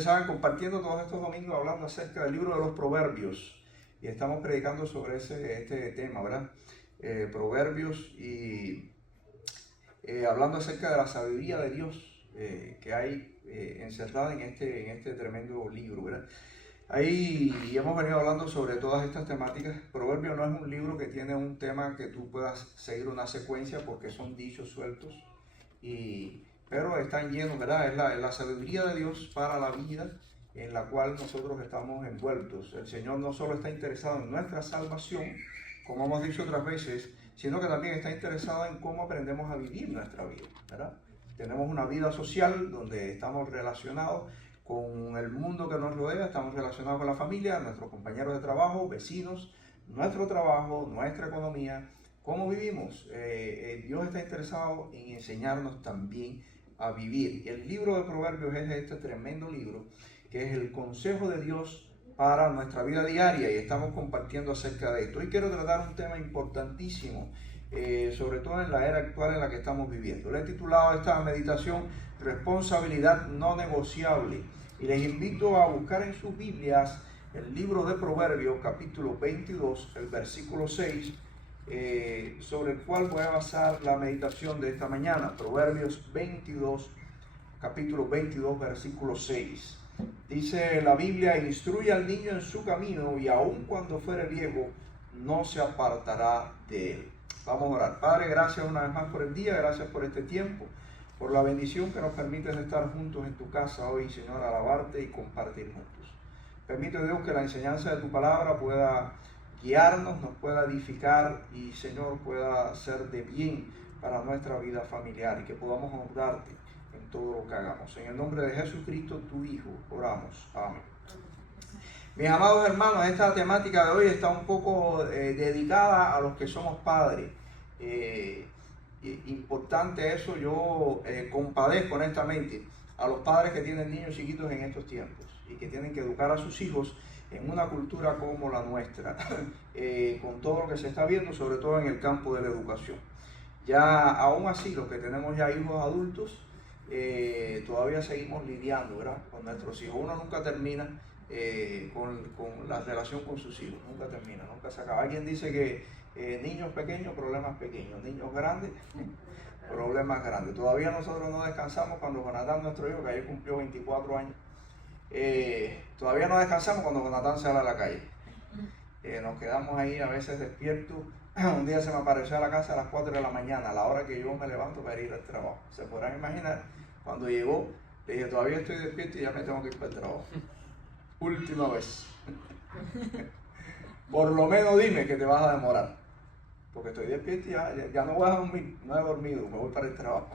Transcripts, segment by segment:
ustedes saben, compartiendo todos estos domingos hablando acerca del libro de los Proverbios. Y estamos predicando sobre este tema, ¿verdad? Proverbios y hablando acerca de la sabiduría de Dios que hay encerrada en este tremendo libro, ¿verdad? Ahí hemos venido hablando sobre todas estas temáticas. Proverbios no es un libro que tiene un tema que tú puedas seguir una secuencia porque son dichos sueltos, pero están llenos, ¿verdad? Es la sabiduría de Dios para la vida en la cual nosotros estamos envueltos. El Señor no solo está interesado en nuestra salvación, como hemos dicho otras veces, sino que también está interesado en cómo aprendemos a vivir nuestra vida, ¿verdad? Tenemos una vida social donde estamos relacionados con el mundo que nos rodea, estamos relacionados con la familia, nuestros compañeros de trabajo, vecinos, nuestro trabajo, nuestra economía, cómo vivimos. Dios está interesado en enseñarnos también a vivir. El libro de Proverbios es este tremendo libro que es el consejo de Dios para nuestra vida diaria y estamos compartiendo acerca de esto. Hoy quiero tratar un tema importantísimo, sobre todo en la era actual en la que estamos viviendo. Le he titulado esta meditación Responsabilidad no negociable y les invito a buscar en sus Biblias el libro de Proverbios capítulo 22, el versículo 6, sobre el cual voy a basar la meditación de esta mañana. Proverbios 22, capítulo 22, versículo 6. Dice la Biblia: instruye al niño en su camino y aun cuando fuere viejo no se apartará de él. Vamos a orar. Padre, gracias una vez más por el día, gracias por este tiempo, por la bendición que nos permites estar juntos en tu casa hoy, Señor, alabarte y compartir juntos. Permite, Dios, que la enseñanza de tu palabra pueda guiarnos, nos pueda edificar y, Señor, pueda ser de bien para nuestra vida familiar y que podamos honrarte en todo lo que hagamos. En el nombre de Jesucristo, tu Hijo, oramos. Amén. Mis amados hermanos, esta temática de hoy está un poco dedicada a los que somos padres. Importante eso, yo compadezco honestamente a los padres que tienen niños chiquitos en estos tiempos y que tienen que educar a sus hijos en una cultura como la nuestra, con todo lo que se está viendo, sobre todo en el campo de la educación. Ya aún así, los que tenemos ya hijos adultos, todavía seguimos lidiando, ¿verdad?, con nuestros hijos. Uno nunca termina con la relación con sus hijos, nunca termina, nunca se acaba. Alguien dice que niños pequeños, problemas pequeños, niños grandes, problemas grandes. Todavía nosotros no descansamos cuando Jonathan, nuestro hijo, que ayer cumplió 24 años, todavía no descansamos cuando Jonathan sale a la calle. Nos quedamos ahí a veces despiertos. Un día se me apareció a la casa a las 4 de la mañana, a la hora que yo me levanto para ir al trabajo. Se podrán imaginar, cuando llegó, le dije: todavía estoy despierto y ya me tengo que ir para el trabajo. Última vez. Por lo menos dime que te vas a demorar, porque estoy despierto y ya no voy a dormir, no he dormido, me voy para el trabajo.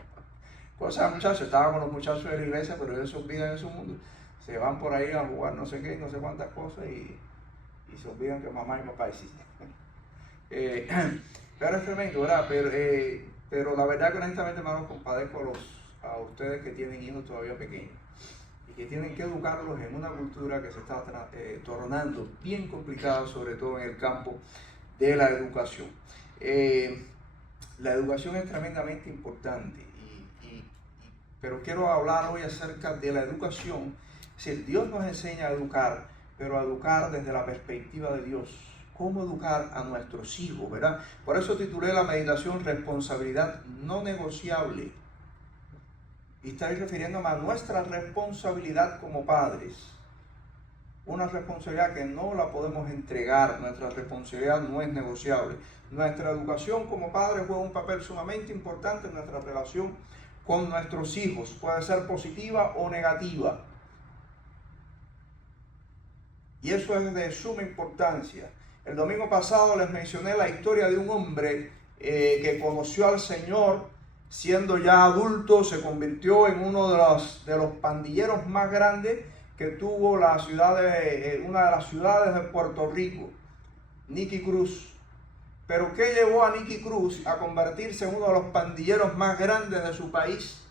Cosas, muchachos, estaba con los muchachos de la iglesia, pero ellos se olvidan en su mundo, se van por ahí a jugar no sé qué, no sé cuántas cosas y se olvidan que mamá y papá existen. Pero es tremendo, ¿verdad? Pero la verdad que honestamente, hermanos, compadezco a ustedes que tienen hijos todavía pequeños y que tienen que educarlos en una cultura que se está tornando bien complicada, sobre todo en el campo de la educación. La educación es tremendamente importante, pero quiero hablar hoy acerca de la educación. Es decir, Dios nos enseña a educar, pero a educar desde la perspectiva de Dios. Cómo educar a nuestros hijos, ¿verdad? Por eso titulé la meditación Responsabilidad no negociable. Y estoy refiriéndome a nuestra responsabilidad como padres. Una responsabilidad que no la podemos entregar, nuestra responsabilidad no es negociable. Nuestra educación como padres juega un papel sumamente importante en nuestra relación con nuestros hijos. Puede ser positiva o negativa. Y eso es de suma importancia. El domingo pasado les mencioné la historia de un hombre que conoció al Señor siendo ya adulto, se convirtió en uno de los pandilleros más grandes que tuvo una de las ciudades de Puerto Rico, Nicky Cruz. Pero ¿qué llevó a Nicky Cruz a convertirse en uno de los pandilleros más grandes de su país?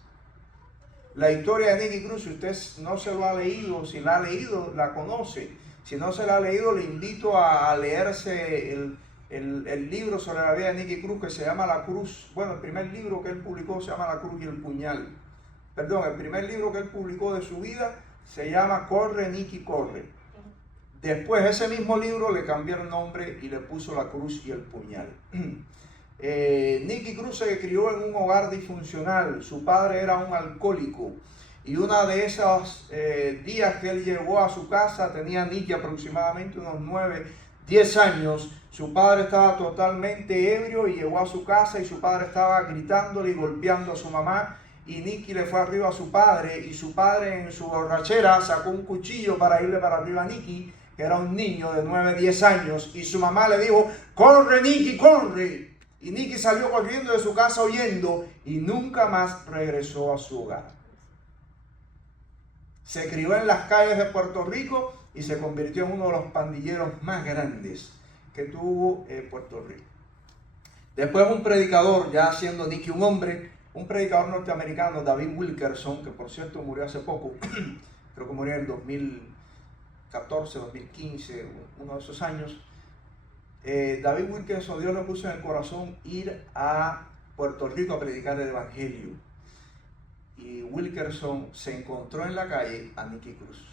La historia de Nicky Cruz, si usted no se lo ha leído, si la ha leído, la conoce. Si no se la ha leído, le invito a leerse el libro sobre la vida de Nicky Cruz, que se llama La Cruz. Bueno, el primer libro que él publicó se llama La Cruz y el Puñal. Perdón, el primer libro que él publicó de su vida Se llama Corre, Nicky, corre. Después ese mismo libro le cambiaron nombre y le puso La cruz y el puñal. Nicky Cruz se crió en un hogar disfuncional. Su padre era un alcohólico. Y una de esos días que él llegó a su casa, tenía Nicky aproximadamente unos 9, 10 años. Su padre estaba totalmente ebrio y llegó a su casa y su padre estaba gritándole y golpeando a su mamá. Y Nicky le fue arriba a su padre y su padre en su borrachera sacó un cuchillo para irle para arriba a Nicky, que era un niño de 9, 10 años. Y su mamá le dijo, corre Nicky, corre. Y Nicky salió corriendo de su casa huyendo y nunca más regresó a su hogar. Se crió en las calles de Puerto Rico y se convirtió en uno de los pandilleros más grandes que tuvo Puerto Rico. Después un predicador, ya siendo Nicky un hombre, un predicador norteamericano, David Wilkerson, que por cierto murió hace poco, creo que murió en el 2014, 2015, uno de esos años. David Wilkerson, Dios le puso en el corazón ir a Puerto Rico a predicar el evangelio. Y Wilkerson se encontró en la calle a Nicky Cruz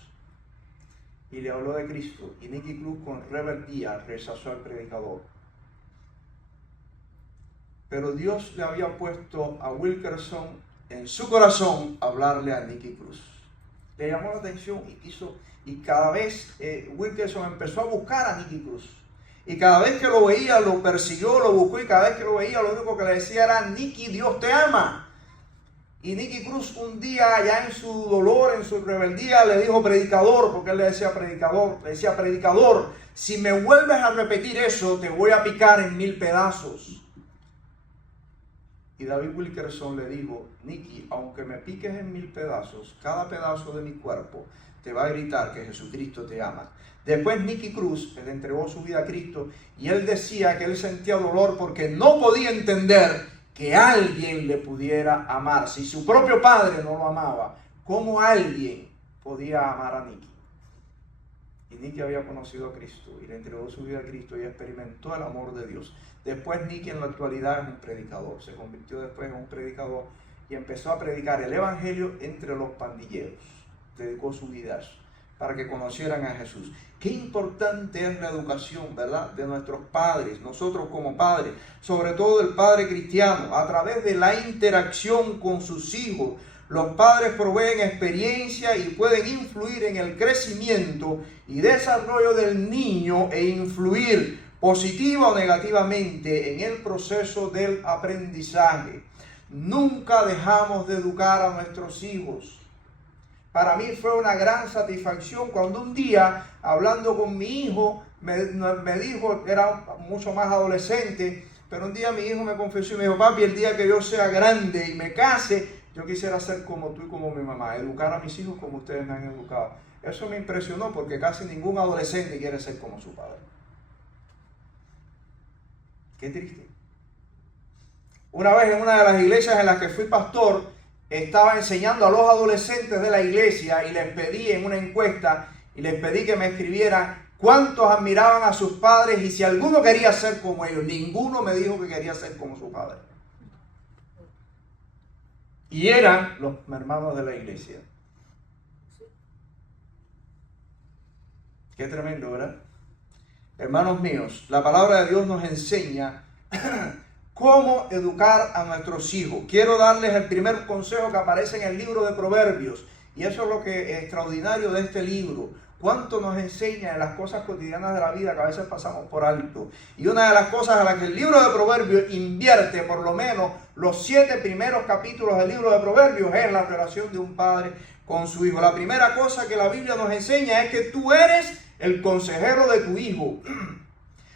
y le habló de Cristo. Y Nicky Cruz, con rebeldía, rechazó al predicador. Pero Dios le había puesto a Wilkerson en su corazón hablarle a Nicky Cruz. Le llamó la atención y quiso, y cada vez Wilkerson empezó a buscar a Nicky Cruz. Y cada vez que lo veía, lo persiguió, lo buscó, y cada vez que lo veía, lo único que le decía era, Nicky, Dios te ama. Y Nicky Cruz un día, ya en su dolor, en su rebeldía, le dijo predicador, porque él le decía predicador, si me vuelves a repetir eso, te voy a picar en 1000 pedazos. Y David Wilkerson le dijo, Nicky, aunque me piques en 1000 pedazos, cada pedazo de mi cuerpo te va a gritar que Jesucristo te ama. Después Nicky Cruz, él entregó su vida a Cristo, y él decía que él sentía dolor porque no podía entender que alguien le pudiera amar. Si su propio padre no lo amaba, ¿cómo alguien podía amar a Nicky? Y Nicky había conocido a Cristo y le entregó su vida a Cristo y experimentó el amor de Dios. Después Nicky en la actualidad es un predicador, se convirtió después en un predicador y empezó a predicar el evangelio entre los pandilleros. Dedicó su vida a eso, para que conocieran a Jesús. Qué importante es la educación, ¿verdad?, de nuestros padres, nosotros como padres, sobre todo el padre cristiano, a través de la interacción con sus hijos. Los padres proveen experiencia y pueden influir en el crecimiento y desarrollo del niño e influir positiva o negativamente en el proceso del aprendizaje. Nunca dejamos de educar a nuestros hijos. Para mí fue una gran satisfacción cuando un día, hablando con mi hijo, me dijo, era mucho más adolescente, pero un día mi hijo me confesó y me dijo, papi, el día que yo sea grande y me case, yo quisiera ser como tú y como mi mamá, educar a mis hijos como ustedes me han educado. Eso me impresionó porque casi ningún adolescente quiere ser como su padre. Qué triste. Una vez en una de las iglesias en las que fui pastor, estaba enseñando a los adolescentes de la iglesia y les pedí en una encuesta y les pedí que me escribieran cuántos admiraban a sus padres y si alguno quería ser como ellos. Ninguno me dijo que quería ser como su padre. Y eran los hermanos de la iglesia. Qué tremendo, ¿verdad? Hermanos míos, la palabra de Dios nos enseña cómo educar a nuestros hijos. Quiero darles el primer consejo que aparece en el libro de Proverbios. Y eso es lo que es extraordinario de este libro. Cuánto nos enseña en las cosas cotidianas de la vida que a veces pasamos por alto. Y una de las cosas a las que el libro de Proverbios invierte por lo menos los 7 primeros capítulos del libro de Proverbios es la relación de un padre con su hijo. La primera cosa que la Biblia nos enseña es que tú eres el consejero de tu hijo.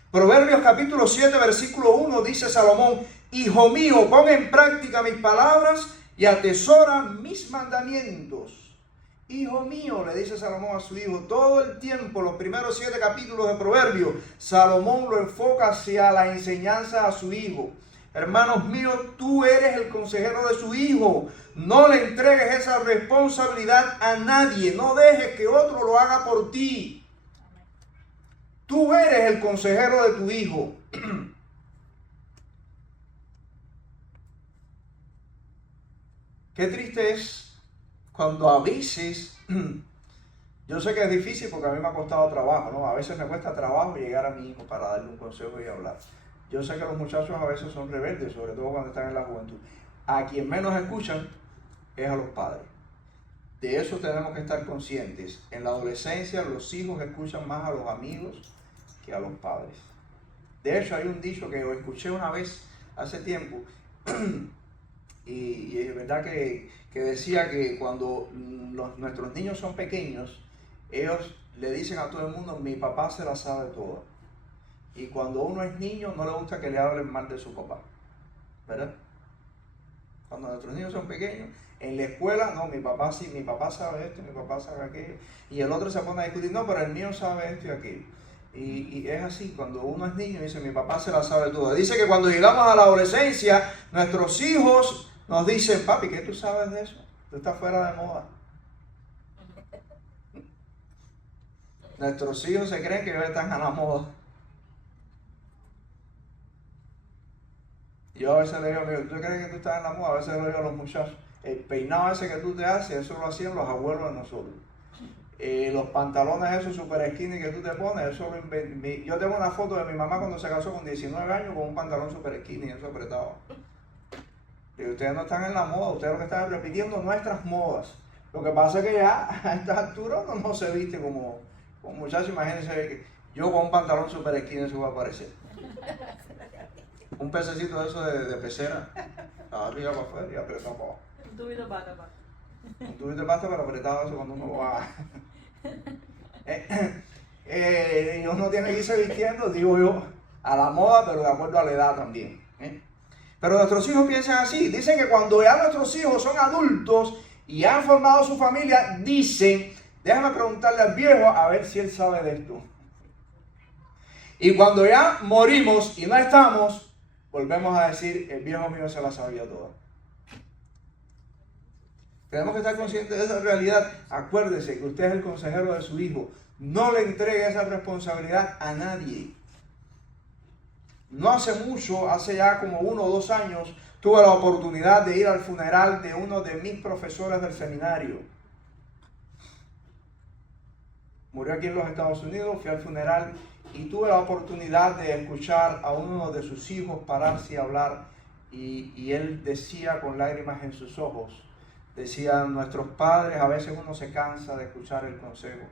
Proverbios capítulo 7, versículo 1 dice Salomón, hijo mío, pon en práctica mis palabras y atesora mis mandamientos. Hijo mío, le dice Salomón a su hijo, todo el tiempo, los primeros 7 capítulos de Proverbios, Salomón lo enfoca hacia la enseñanza a su hijo. Hermanos míos, tú eres el consejero de su hijo. No le entregues esa responsabilidad a nadie. No dejes que otro lo haga por ti. Tú eres el consejero de tu hijo. Qué triste es cuando a veces Yo sé que es difícil porque a mí me ha costado trabajo, ¿no? A veces me cuesta trabajo llegar a mi hijo para darle un consejo y hablar. Yo sé que los muchachos a veces son rebeldes, sobre todo cuando están en la juventud. A quien menos escuchan es a los padres. De eso tenemos que estar conscientes. En la adolescencia los hijos escuchan más a los amigos que a los padres. De hecho hay un dicho que escuché una vez hace tiempo y es verdad que decía que cuando nuestros niños son pequeños, ellos le dicen a todo el mundo, mi papá se la sabe toda. Y cuando uno es niño no le gusta que le hablen mal de su papá, ¿verdad? Cuando nuestros niños son pequeños, en la escuela, no, mi papá sí, mi papá sabe esto, mi papá sabe aquello. Y el otro se pone a discutir, no, pero el mío sabe esto y aquello. Y es así, cuando uno es niño dice, mi papá se la sabe toda. Dice que cuando llegamos a la adolescencia, nuestros hijos nos dicen, papi, ¿qué tú sabes de eso? Tú estás fuera de moda. Nuestros hijos se creen que ellos están a la moda. Yo a veces le digo, ¿tú crees que tú estás en la moda? A veces le digo a los muchachos, el peinado ese que tú te haces, eso lo hacían los abuelos de nosotros. Los pantalones esos super skinny que tú te pones, eso lo inventé. Yo tengo una foto de mi mamá cuando se casó con 19 años con un pantalón super skinny, eso apretado. Y ustedes no están en la moda, ustedes lo que están repitiendo nuestras modas. Lo que pasa es que ya a estas alturas no se viste como muchachos. Imagínense que yo con un pantalón super skinny eso va a aparecer. Un pececito de eso de pecera, arriba para afuera y apretado para abajo. Un tubito de pasta, pa. Un tubito de pasta, pero apretado eso cuando uno va. Uno tiene que irse vistiendo, digo yo, a la moda, pero de acuerdo a la edad también. Pero nuestros hijos piensan así. Dicen que cuando ya nuestros hijos son adultos y han formado su familia, dicen, déjame preguntarle al viejo a ver si él sabe de esto. Y cuando ya morimos y no estamos, volvemos a decir, el viejo mío se la sabía toda. Tenemos que estar conscientes de esa realidad. Acuérdese que usted es el consejero de su hijo. No le entregue esa responsabilidad a nadie. No hace mucho, hace ya como 1 o 2 años, tuve la oportunidad de ir al funeral de uno de mis profesores del seminario. Murió aquí en los Estados Unidos, fui al funeral y tuve la oportunidad de escuchar a uno de sus hijos pararse y hablar. Y él decía con lágrimas en sus ojos, decía, nuestros padres, a veces uno se cansa de escuchar el consejo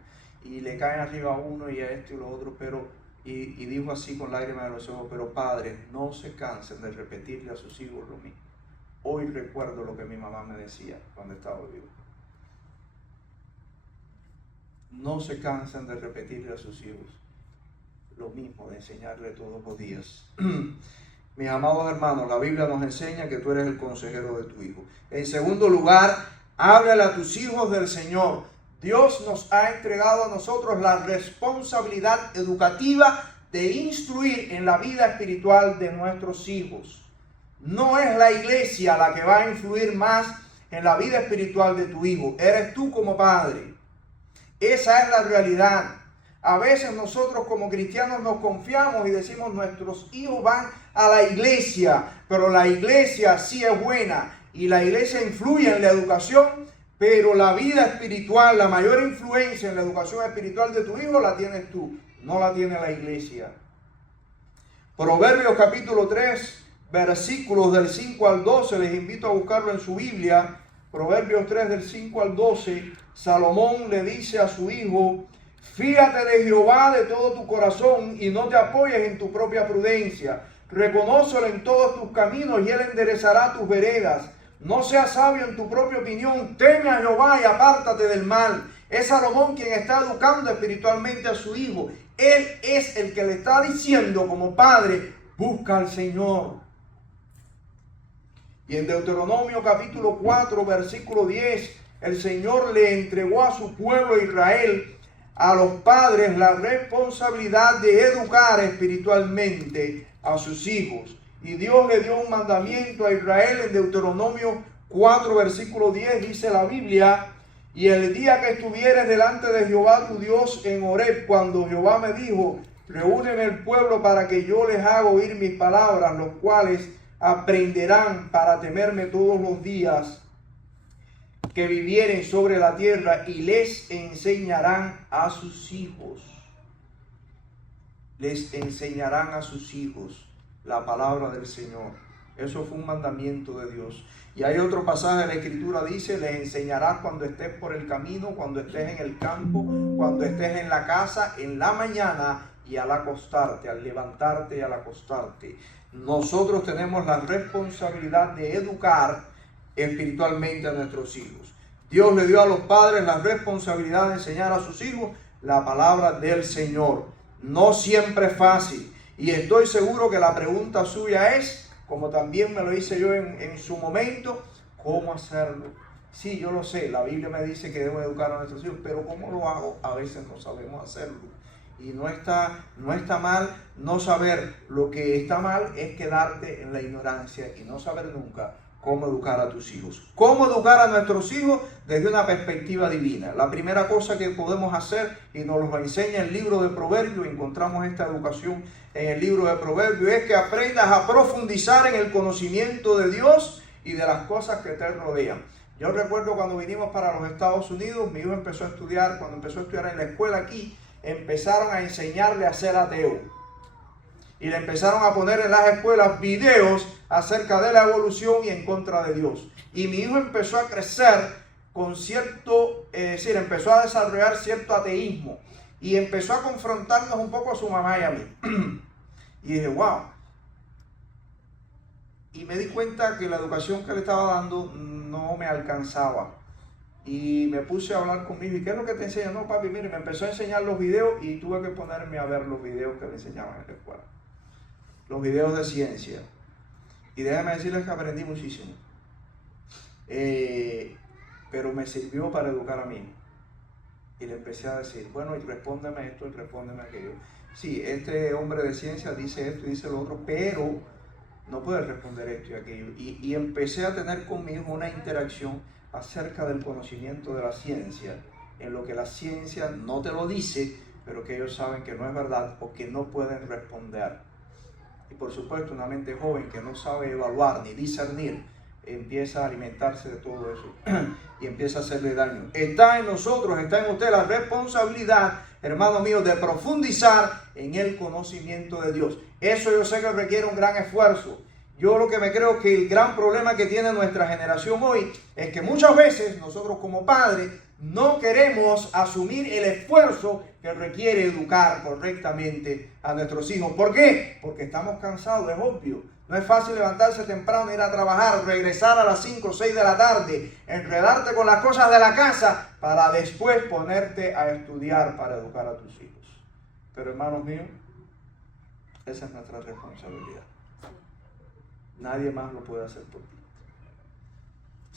y le caen arriba a uno y a esto y lo otro, pero... Y dijo así con lágrimas en los ojos, pero padres, no se cansen de repetirle a sus hijos lo mismo. Hoy recuerdo lo que mi mamá me decía cuando estaba vivo. No se cansen de repetirle a sus hijos lo mismo, de enseñarle todos los días. Mis amados hermanos, la Biblia nos enseña que tú eres el consejero de tu hijo. En segundo lugar, háblale a tus hijos del Señor. Dios nos ha entregado a nosotros la responsabilidad educativa de instruir en la vida espiritual de nuestros hijos. No es la iglesia la que va a influir más en la vida espiritual de tu hijo. Eres tú como padre. Esa es la realidad. A veces nosotros como cristianos nos confiamos y decimos nuestros hijos van a la iglesia, pero la iglesia sí es buena y la iglesia influye en la educación, pero la vida espiritual, la mayor influencia en la educación espiritual de tu hijo la tienes tú, no la tiene la iglesia. Proverbios capítulo 3, versículos del 5 al 12, les invito a buscarlo en su Biblia. Proverbios 3 del 5 al 12, Salomón le dice a su hijo, fíjate de Jehová de todo tu corazón y no te apoyes en tu propia prudencia. Reconócelo en todos tus caminos y él enderezará tus veredas. No seas sabio en tu propia opinión, teme a Jehová y apártate del mal. Es Salomón quien está educando espiritualmente a su hijo. Él es el que le está diciendo como padre, busca al Señor. Y en Deuteronomio capítulo 4, versículo 10, el Señor le entregó a su pueblo Israel, a los padres, la responsabilidad de educar espiritualmente a sus hijos. Y Dios le dio un mandamiento a Israel en Deuteronomio 4, versículo 10, dice la Biblia, y el día que estuvieres delante de Jehová tu Dios en Horeb, cuando Jehová me dijo, reúnen el pueblo para que yo les haga oír mis palabras, los cuales aprenderán para temerme todos los días que vivieren sobre la tierra y les enseñarán a sus hijos. Les enseñarán a sus hijos la palabra del Señor. Eso fue un mandamiento de Dios. Y hay otro pasaje de la Escritura, dice, les enseñarás cuando estés por el camino, cuando estés en el campo, cuando estés en la casa, en la mañana y al acostarte, al levantarte y al acostarte. Nosotros tenemos la responsabilidad de educar espiritualmente a nuestros hijos. Dios le dio a los padres la responsabilidad de enseñar a sus hijos la palabra del Señor. No siempre es fácil. Y estoy seguro que la pregunta suya es, como también me lo hice yo en su momento, ¿cómo hacerlo? Sí, yo lo sé, la Biblia me dice que debo educar a nuestros hijos, pero ¿cómo lo hago? A veces no sabemos hacerlo. Y no está mal no saber. Lo que está mal es quedarte en la ignorancia y no saber nunca cómo educar a tus hijos. ¿Cómo educar a nuestros hijos desde una perspectiva divina? La primera cosa que podemos hacer, y nos lo enseña el libro de Proverbios, encontramos esta educación en el libro de Proverbios, es que aprendas a profundizar en el conocimiento de Dios y de las cosas que te rodean. Yo recuerdo cuando vinimos para los Estados Unidos, mi hijo empezó a estudiar, cuando empezó a estudiar en la escuela aquí, empezaron a enseñarle a ser ateo. Y le empezaron a poner en las escuelas videos acerca de la evolución y en contra de Dios. Y mi hijo empezó a crecer con cierto, empezó a desarrollar cierto ateísmo. Y empezó a confrontarnos un poco a su mamá y a mí. Y dije, wow. Y me di cuenta que la educación que le estaba dando no me alcanzaba. Y me puse a hablar con mi hijo. ¿Y qué es lo que te enseña? No, papi, mire, me empezó a enseñar los videos y tuve que ponerme a ver los videos que le enseñaban en la escuela. Los videos de ciencia. Y déjame decirles que aprendí muchísimo. Pero me sirvió para educar a mí. Y le empecé a decir, bueno, y respóndeme esto y respóndeme aquello. Sí, este hombre de ciencia dice esto y dice lo otro, pero no puede responder esto y aquello. Y empecé a tener conmigo una interacción acerca del conocimiento de la ciencia, en lo que la ciencia no te lo dice, pero que ellos saben que no es verdad o que no pueden responder. Y por supuesto, una mente joven que no sabe evaluar ni discernir, empieza a alimentarse de todo eso y empieza a hacerle daño. Está en nosotros, está en usted la responsabilidad, hermano mío, de profundizar en el conocimiento de Dios. Eso yo sé que requiere un gran esfuerzo. Yo lo que me creo que el gran problema que tiene nuestra generación hoy es que muchas veces nosotros como padres no queremos asumir el esfuerzo que requiere educar correctamente a nuestros hijos. ¿Por qué? Porque estamos cansados, es obvio. No es fácil levantarse temprano, ir a trabajar, regresar a las 5 o 6 de la tarde, enredarte con las cosas de la casa para después ponerte a estudiar para educar a tus hijos. Pero hermanos míos, esa es nuestra responsabilidad. Nadie más lo puede hacer por ti.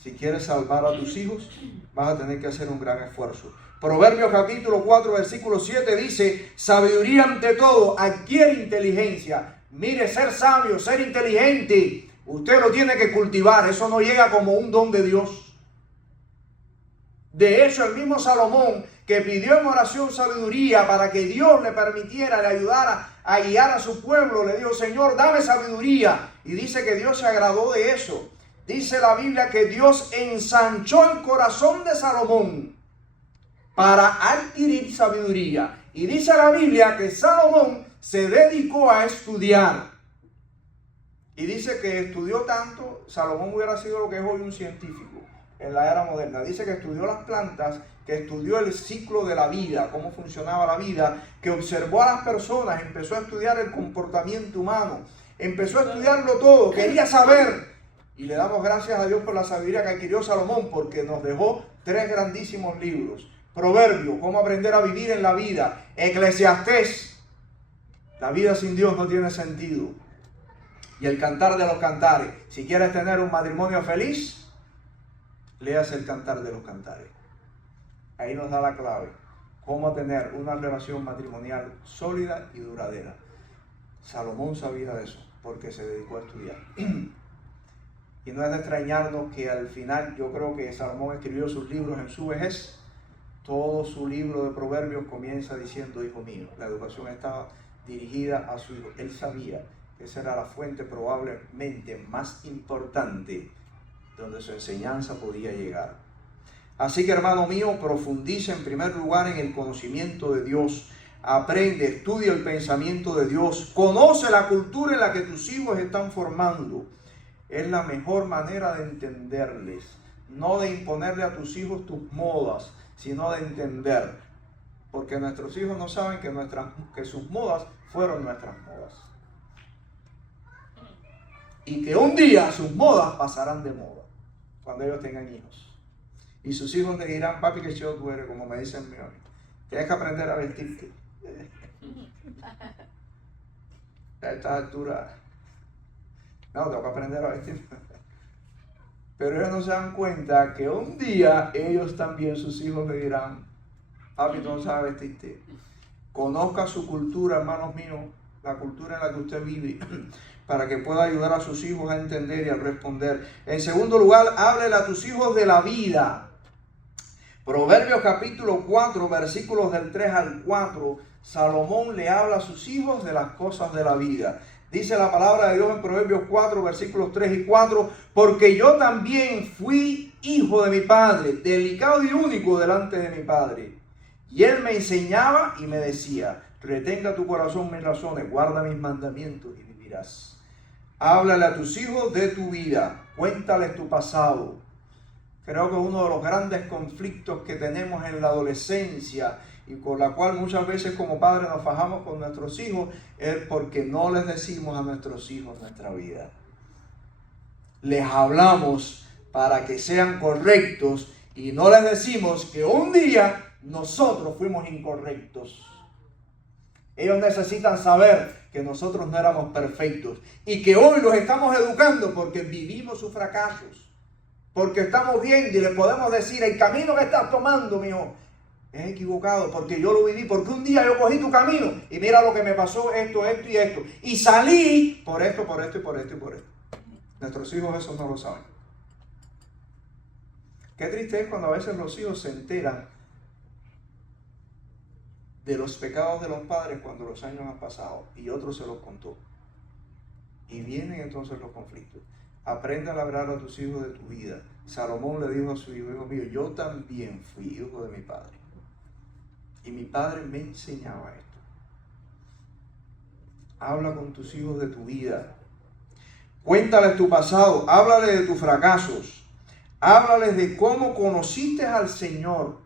Si quieres salvar a tus hijos, vas a tener que hacer un gran esfuerzo. Proverbios capítulo 4, versículo 7 dice, sabiduría ante todo, adquiere inteligencia. Mire, ser sabio, ser inteligente, usted lo tiene que cultivar. Eso no llega como un don de Dios. De hecho, el mismo Salomón, que pidió en oración sabiduría para que Dios le permitiera, le ayudara a guiar a su pueblo, le dijo, Señor, dame sabiduría. Y dice que Dios se agradó de eso. Dice la Biblia que Dios ensanchó el corazón de Salomón para adquirir sabiduría. Y dice la Biblia que Salomón se dedicó a estudiar. Y dice que estudió tanto, Salomón hubiera sido lo que es hoy un científico en la era moderna. Dice que estudió las plantas, que estudió el ciclo de la vida, cómo funcionaba la vida, que observó a las personas, empezó a estudiar el comportamiento humano, empezó a estudiarlo todo, quería saber. Y le damos gracias a Dios por la sabiduría que adquirió Salomón, porque nos dejó 3 grandísimos libros. Proverbios, cómo aprender a vivir en la vida. Eclesiastés, la vida sin Dios no tiene sentido. Y el Cantar de los Cantares. Si quieres tener un matrimonio feliz, leas el Cantar de los Cantares. Ahí nos da la clave. Cómo tener una relación matrimonial sólida y duradera. Salomón sabía de eso, porque se dedicó a estudiar. Y no es de extrañarnos que al final, yo creo que Salomón escribió sus libros en su vejez. Todo su libro de Proverbios comienza diciendo, hijo mío. La educación estaba dirigida a su hijo. Él sabía que esa era la fuente probablemente más importante donde su enseñanza podía llegar. Así que, hermano mío, profundiza en primer lugar en el conocimiento de Dios. Aprende, estudia el pensamiento de Dios. Conoce la cultura en la que tus hijos están formando. Es la mejor manera de entenderles. No de imponerle a tus hijos tus modas, sino de entender. Porque nuestros hijos no saben que sus modas fueron nuestras modas. Y que un día sus modas pasarán de moda cuando ellos tengan hijos. Y sus hijos le dirán: papi, que chido tú eres, como me dicen mi amigo. Tienes que aprender a vestirte. A esta altura, no, tengo que aprender a vestirme. Pero ellos no se dan cuenta que un día ellos también, sus hijos, le dirán: papi, tú no sabes vestirte. Conozca su cultura, hermanos míos, la cultura en la que usted vive, para que pueda ayudar a sus hijos a entender y a responder. En segundo lugar, háblele a tus hijos de la vida. Proverbios capítulo 4, versículos del 3 al 4, Salomón le habla a sus hijos de las cosas de la vida. Dice la palabra de Dios en Proverbios 4, versículos 3 y 4, porque yo también fui hijo de mi padre, delicado y único delante de mi padre. Y él me enseñaba y me decía: retenga tu corazón mis razones, guarda mis mandamientos y vivirás. Háblale a tus hijos de tu vida, cuéntales tu pasado. Creo que uno de los grandes conflictos que tenemos en la adolescencia y con la cual muchas veces como padres nos fajamos con nuestros hijos es porque no les decimos a nuestros hijos nuestra vida. Les hablamos para que sean correctos y no les decimos que un día nosotros fuimos incorrectos. Ellos necesitan saber que nosotros no éramos perfectos y que hoy los estamos educando porque vivimos sus fracasos. Porque estamos viendo y le podemos decir: el camino que estás tomando, mijo, es equivocado, porque yo lo viví, porque un día yo cogí tu camino y mira lo que me pasó, esto y esto. Y salí por esto, por esto y por esto y por esto. Nuestros hijos eso no lo saben. Qué triste es cuando a veces los hijos se enteran de los pecados de los padres cuando los años han pasado y otro se los contó. Y vienen entonces los conflictos. Aprende a hablar a tus hijos de tu vida. Salomón le dijo a su hijo: hijo mío, yo también fui hijo de mi padre. Y mi padre me enseñaba esto. Habla con tus hijos de tu vida. Cuéntales tu pasado. Háblales de tus fracasos. Háblales de cómo conociste al Señor.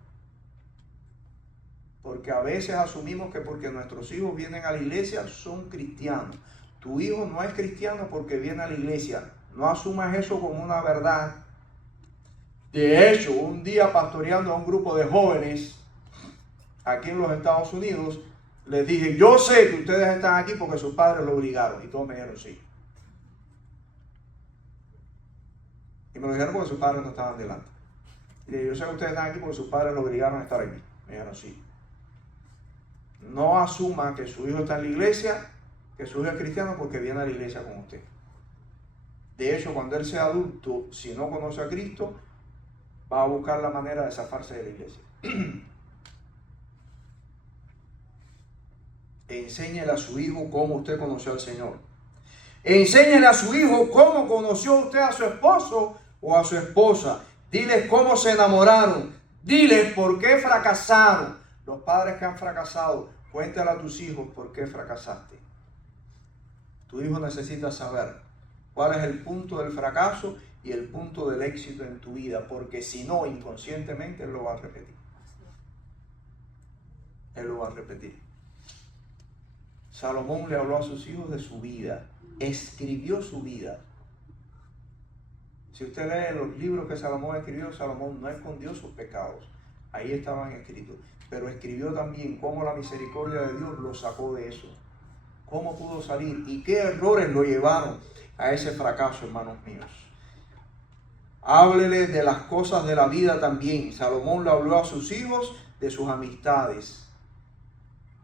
Porque a veces asumimos que porque nuestros hijos vienen a la iglesia son cristianos. Tu hijo no es cristiano porque viene a la iglesia. No asumas eso como una verdad. De hecho, un día pastoreando a un grupo de jóvenes aquí en los Estados Unidos, les dije: yo sé que ustedes están aquí porque sus padres lo obligaron. Y todos me dijeron sí. Y me lo dijeron porque sus padres no estaban delante. Y dije: yo sé que ustedes están aquí porque sus padres lo obligaron a estar aquí. Me dijeron sí. No asuma que su hijo está en la iglesia, que su hijo es cristiano porque viene a la iglesia con usted. De hecho, cuando él sea adulto, si no conoce a Cristo, va a buscar la manera de zafarse de la iglesia. Enséñele a su hijo cómo usted conoció al Señor. Enséñele a su hijo cómo conoció usted a su esposo o a su esposa. Diles cómo se enamoraron. Diles por qué fracasaron. Los padres que han fracasado, cuéntale a tus hijos por qué fracasaste. Tu hijo necesita saber cuál es el punto del fracaso y el punto del éxito en tu vida, porque si no, inconscientemente él lo va a repetir. Él lo va a repetir. Salomón le habló a sus hijos de su vida, escribió su vida. Si usted lee los libros que Salomón escribió, Salomón no escondió sus pecados, ahí estaban escritos, pero escribió también cómo la misericordia de Dios lo sacó de eso, cómo pudo salir y qué errores lo llevaron a ese fracaso, hermanos míos. Háblele de las cosas de la vida también. Salomón le habló a sus hijos de sus amistades.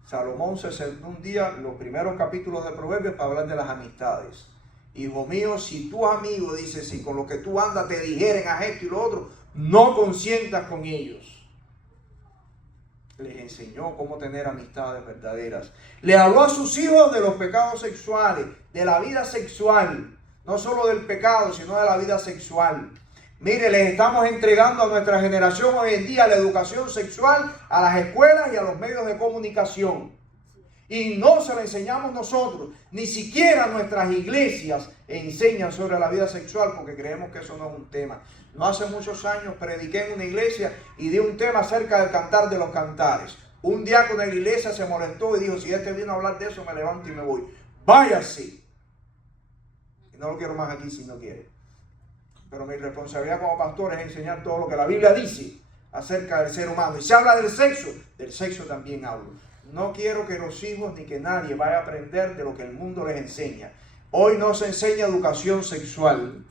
Salomón se sentó un día, los primeros capítulos de Proverbios, para hablar de las amistades. Hijo mío, si tus amigos, dice, si con lo que tú andas te dijeren a esto y lo otro, no consientas con ellos. Les enseñó cómo tener amistades verdaderas. Le habló a sus hijos de los pecados sexuales, de la vida sexual. No solo del pecado, sino de la vida sexual. Mire, les estamos entregando a nuestra generación hoy en día la educación sexual a las escuelas y a los medios de comunicación. Y no se la enseñamos nosotros, ni siquiera nuestras iglesias enseñan sobre la vida sexual porque creemos que eso no es un tema. No hace muchos años prediqué en una iglesia y di un tema acerca del cantar de los cantares. Un diácono de la iglesia se molestó y dijo, si este vino a hablar de eso, me levanto y me voy. Váyase. Y no lo quiero más aquí si no quiere. Pero mi responsabilidad como pastor es enseñar todo lo que la Biblia dice acerca del ser humano. Y se habla del sexo también hablo. No quiero que los hijos ni que nadie vaya a aprender de lo que el mundo les enseña. Hoy no se enseña educación sexual.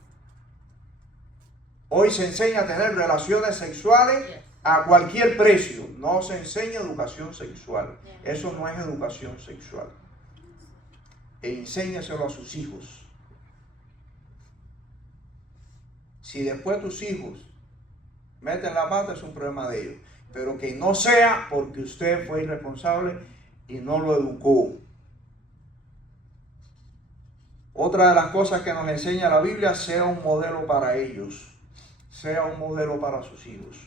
Hoy se enseña a tener relaciones sexuales a cualquier precio. No se enseña educación sexual. Eso no es educación sexual. Enséñaselo a sus hijos. Si después tus hijos meten la pata, es un problema de ellos. Pero que no sea porque usted fue irresponsable y no lo educó. Otra de las cosas que nos enseña la Biblia, sea un modelo para ellos. Sea un modelo para sus hijos.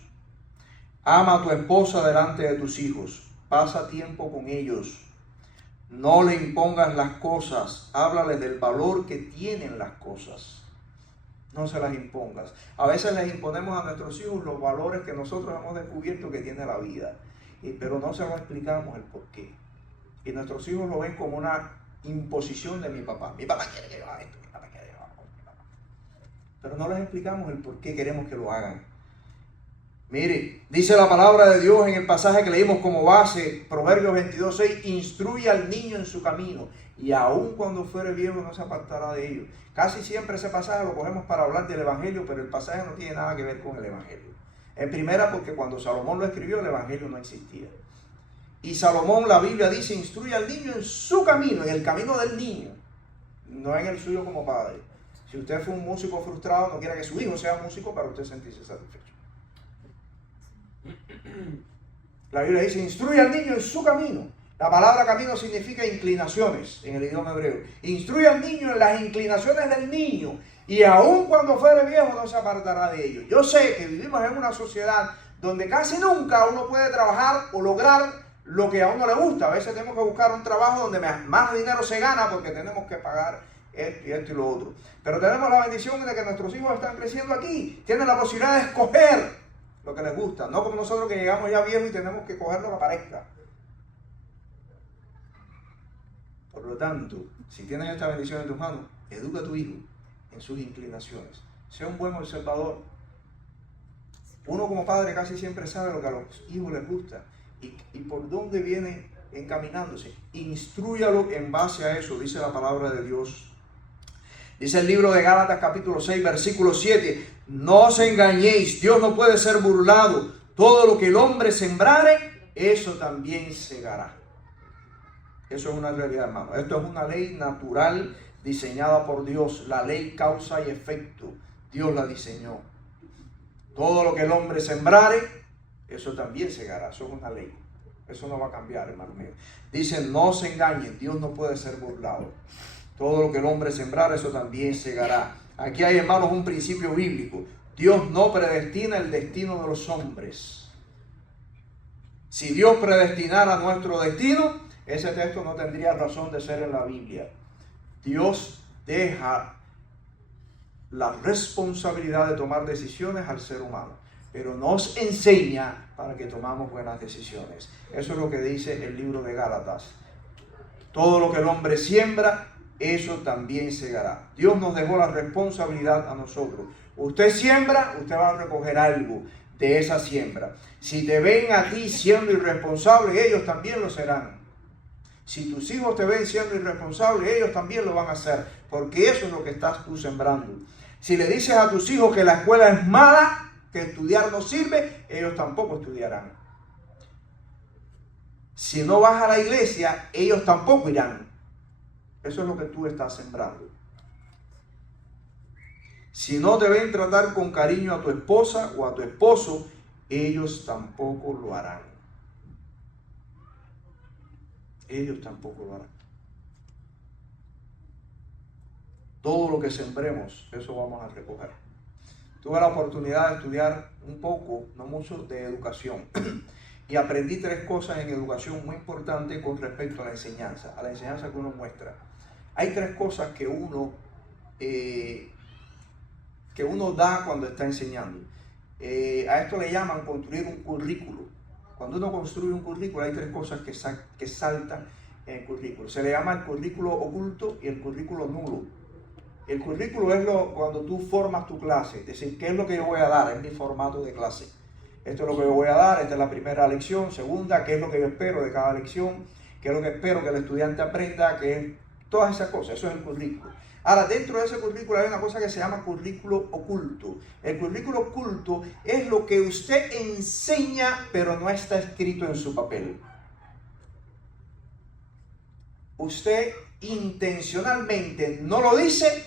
Ama a tu esposa delante de tus hijos. Pasa tiempo con ellos. No le impongas las cosas. Háblales del valor que tienen las cosas. No se las impongas. A veces les imponemos a nuestros hijos los valores que nosotros hemos descubierto que tiene la vida. Pero no se los explicamos el por qué. Y nuestros hijos lo ven como una imposición de mi papá. Mi papá quiere que yo haga esto, mi papá quiere que yo haga esto. Pero no les explicamos el por qué queremos que lo hagan. Mire, dice la palabra de Dios en el pasaje que leímos como base, Proverbios 22:6, instruye al niño en su camino, y aun cuando fuere viejo no se apartará de ello. Casi siempre ese pasaje lo cogemos para hablar del Evangelio, pero el pasaje no tiene nada que ver con el Evangelio. En primera, porque cuando Salomón lo escribió, el Evangelio no existía. Y Salomón, la Biblia dice, instruye al niño en su camino, en el camino del niño, no en el suyo como padre. Si usted fue un músico frustrado, no quiere que su hijo sea músico para usted sentirse satisfecho. La Biblia dice, instruye al niño en su camino. La palabra camino significa inclinaciones en el idioma hebreo. Instruye al niño en las inclinaciones del niño, y aun cuando fuere viejo no se apartará de ello. Yo sé que vivimos en una sociedad donde casi nunca uno puede trabajar o lograr lo que a uno le gusta. A veces tenemos que buscar un trabajo donde más dinero se gana porque tenemos que pagar esto y lo otro. Pero tenemos la bendición de que nuestros hijos están creciendo aquí. Tienen la posibilidad de escoger lo que les gusta. No como nosotros que llegamos ya viejos y tenemos que coger lo que aparezca. Por lo tanto, si tienes esta bendición en tus manos, educa a tu hijo en sus inclinaciones. Sea un buen observador. Uno como padre casi siempre sabe lo que a los hijos les gusta y por dónde viene encaminándose. Instrúyalo en base a eso, dice la palabra de Dios. Dice el libro de Gálatas capítulo 6, versículo 7. No os engañéis, Dios no puede ser burlado. Todo lo que el hombre sembrare, eso también segará. Eso es una realidad, hermano. Esto es una ley natural diseñada por Dios. La ley causa y efecto. Dios la diseñó. Todo lo que el hombre sembrare, eso también segará. Eso es una ley. Eso no va a cambiar, hermano mío. Dice, no se engañen, Dios no puede ser burlado. Todo lo que el hombre sembrare, eso también segará. Aquí hay, hermanos, un principio bíblico. Dios no predestina el destino de los hombres. Si Dios predestinara nuestro destino, ese texto no tendría razón de ser en la Biblia. Dios deja la responsabilidad de tomar decisiones al ser humano, pero nos enseña para que tomamos buenas decisiones. Eso es lo que dice el libro de Gálatas. Todo lo que el hombre siembra, eso también segará. Dios nos dejó la responsabilidad a nosotros. Usted siembra, usted va a recoger algo de esa siembra. Si te ven a ti siendo irresponsable, ellos también lo serán. Si tus hijos te ven siendo irresponsable, ellos también lo van a hacer, porque eso es lo que estás tú sembrando. Si le dices a tus hijos que la escuela es mala, que estudiar no sirve, ellos tampoco estudiarán. Si no vas a la iglesia, ellos tampoco irán. Eso es lo que tú estás sembrando. Si no te ven tratar con cariño a tu esposa o a tu esposo, ellos tampoco lo harán. Ellos tampoco lo harán. Todo lo que sembremos, eso vamos a recoger. tuve la oportunidad de estudiar un poco, no mucho, de educación. Y aprendí 3 cosas en educación muy importantes con respecto a la enseñanza que uno muestra. Hay 3 cosas que uno da cuando está enseñando. A esto le llaman construir un currículo. Cuando uno construye un currículo hay 3 cosas que saltan en el currículo. Se le llama el currículo oculto y el currículo nulo. El currículo es cuando tú formas tu clase, es decir, ¿qué es lo que yo voy a dar? Es mi formato de clase. Esto es lo que yo voy a dar, esta es la primera lección, segunda, qué es lo que yo espero de cada lección, qué es lo que espero que el estudiante aprenda, todas esas cosas, eso es el currículo. Ahora, dentro de ese currículo hay una cosa que se llama currículo oculto. El currículo oculto es lo que usted enseña, pero no está escrito en su papel. Usted intencionalmente no lo dice,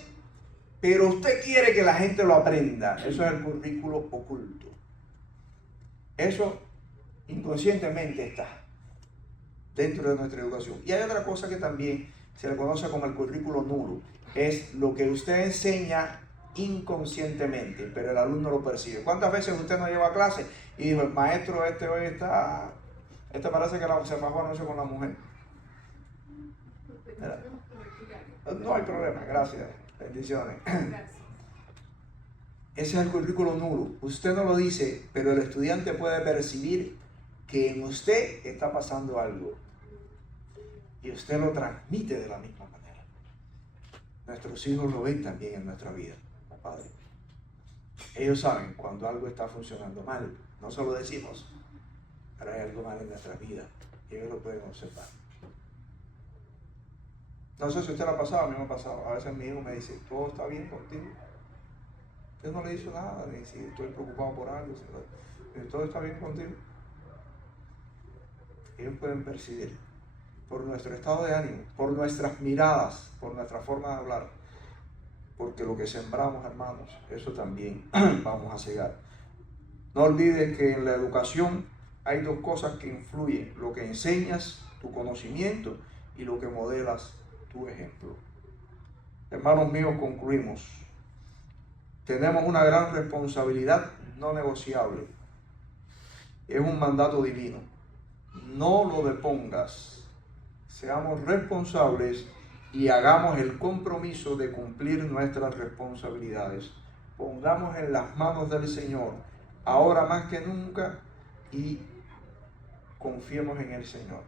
pero usted quiere que la gente lo aprenda. Eso es el currículo oculto. Eso inconscientemente está dentro de nuestra educación. Y hay otra cosa que también se le conoce como el currículo nulo. Es lo que usted enseña inconscientemente, pero el alumno lo percibe. ¿Cuántas veces usted no lleva a clase y dijo, el maestro hoy está, parece que se bajó anoche con la mujer? No hay problema, gracias, bendiciones. Ese es el currículo nulo. Usted no lo dice, pero el estudiante puede percibir que en usted está pasando algo. Y usted lo transmite de la misma manera. Nuestros hijos lo ven también en nuestra vida, padre. Ellos saben cuando algo está funcionando mal. No se lo decimos, pero hay algo mal en nuestra vida. Y ellos lo pueden observar. No sé si usted lo ha pasado, a mí me ha pasado. A veces mi hijo me dice, ¿todo está bien contigo? Yo no le he dicho nada, ni si estoy preocupado por algo, si todo está bien contigo. Ellos pueden percibir por nuestro estado de ánimo, por nuestras miradas, por nuestra forma de hablar, porque lo que sembramos, hermanos, eso también vamos a cegar. No olvides que en la educación hay 2 cosas que influyen: lo que enseñas, tu conocimiento, y lo que modelas, tu ejemplo. Hermanos míos, concluimos. Tenemos una gran responsabilidad no negociable. Es un mandato divino. No lo depongas. Seamos responsables y hagamos el compromiso de cumplir nuestras responsabilidades. Pongamos en las manos del Señor, ahora más que nunca, y confiemos en el Señor.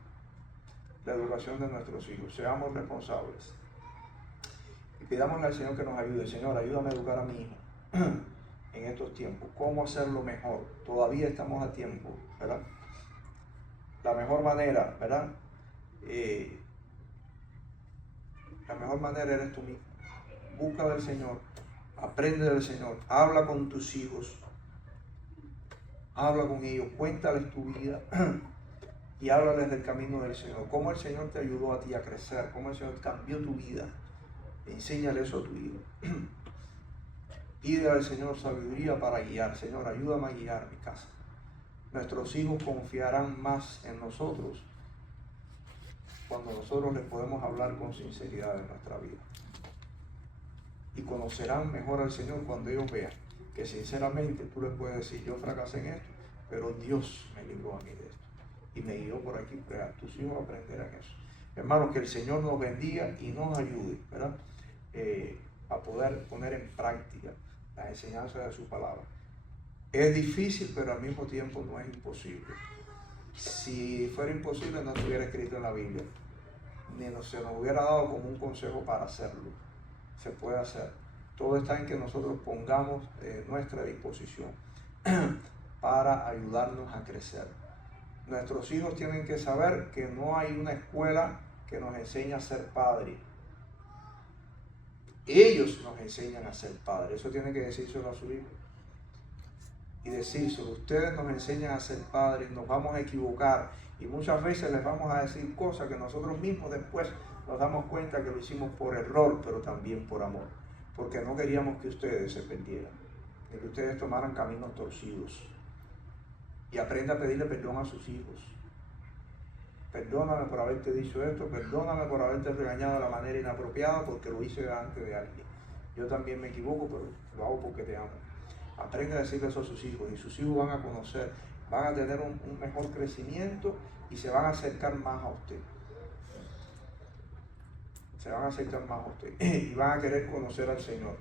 La educación de nuestros hijos. Seamos responsables. Y pidámosle al Señor que nos ayude. Señor, ayúdame a educar a mi hijo en estos tiempos. ¿Cómo hacerlo mejor? Todavía estamos a tiempo, ¿verdad? La mejor manera, ¿verdad? La mejor manera eres tú mismo. Busca del Señor, aprende del Señor, habla con tus hijos, habla con ellos, cuéntales tu vida y háblales del camino del Señor. Cómo el Señor te ayudó a ti a crecer, cómo el Señor cambió tu vida. Enséñale eso a tu hijo. Pide al Señor sabiduría para guiar. Señor, ayúdame a guiar mi casa. Nuestros hijos confiarán más en nosotros cuando nosotros les podemos hablar con sinceridad de nuestra vida. Y conocerán mejor al Señor cuando ellos vean que sinceramente tú les puedes decir, yo fracasé en esto, pero Dios me libró a mí de esto y me guió por aquí. Tus hijos aprenderán eso. Hermanos, que el Señor nos bendiga y nos ayude, ¿verdad? A poder poner en práctica la enseñanza de su palabra. Es difícil, pero al mismo tiempo no es imposible. Si fuera imposible, no estuviera escrito en la Biblia, ni se nos hubiera dado como un consejo para hacerlo. Se puede hacer. Todo está en que nosotros pongamos nuestra disposición para ayudarnos a crecer. Nuestros hijos tienen que saber que no hay una escuela que nos enseñe a ser padres. Ellos nos enseñan a ser padres. Eso tiene que decírselo a su hijo. Y decírselo. Ustedes nos enseñan a ser padres, nos vamos a equivocar. Y muchas veces les vamos a decir cosas que nosotros mismos después nos damos cuenta que lo hicimos por error, pero también por amor. Porque no queríamos que ustedes se perdieran, ni que ustedes tomaran caminos torcidos. Y aprenda a pedirle perdón a sus hijos. Perdóname por haberte dicho esto, perdóname por haberte regañado de la manera inapropiada porque lo hice delante de alguien. Yo también me equivoco, pero lo hago porque te amo. Aprenda a decirle eso a sus hijos y sus hijos van a conocer, van a tener un mejor crecimiento y se van a acercar más a usted. Se van a acercar más a usted y van a querer conocer al Señor.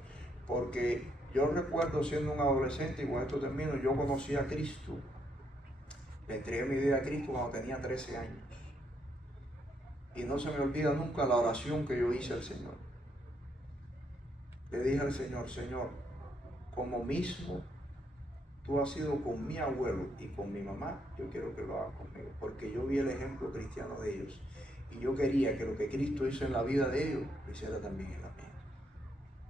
Porque yo recuerdo siendo un adolescente, y con esto termino, yo conocí a Cristo. Le entregué mi vida a Cristo cuando tenía 13 años. Y no se me olvida nunca la oración que yo hice al Señor. Le dije al Señor, Señor, como mismo tú has sido con mi abuelo y con mi mamá, yo quiero que lo hagas conmigo, porque yo vi el ejemplo cristiano de ellos y yo quería que lo que Cristo hizo en la vida de ellos, lo hiciera también en la mía.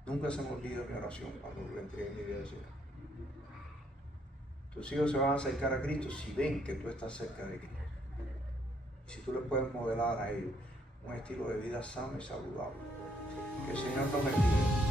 Nunca se me olvida mi oración cuando le entregué mi vida al Señor. Tus hijos se van a acercar a Cristo si ven que tú estás cerca de Cristo. Y si tú les puedes modelar a ellos un estilo de vida sano y saludable. Que el Señor nos bendiga.